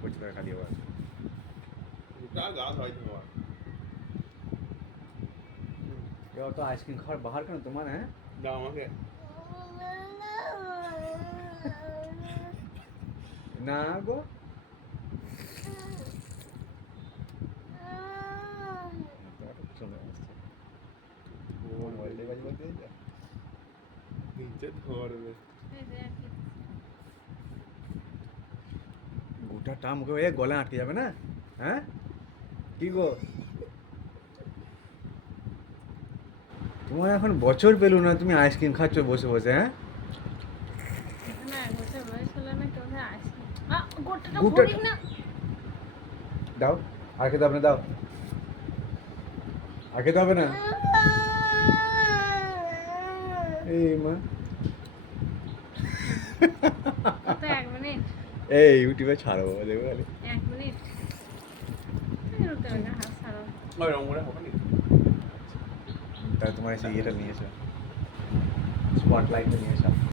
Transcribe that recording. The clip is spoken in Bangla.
করছে তার খালি আবার তো আইসক্রিম খাওয়ার বাহার কেন তোমার? হ্যাঁ দাও আমাকে। না গো চলে আসছে মোবাইলটাই বাজে বাজে নিচে ধরবে। গোটাটা মুখে গলা আটকে যাবে না? হ্যাঁ কি গো তোমার এখন বছর পেলো না, তুমি আইসক্রিম খাচ্ছ বসে বসে? হ্যাঁ দাও আর খেতে হবে না, দাও আর খেতে হবে না। এই মা এই ইউটিউবে ছাড়বো দেখো খালি। তাহলে তোমার সেই ইয়েটা নিয়ে এসো, স্পটলাইটটা নিয়ে এসো।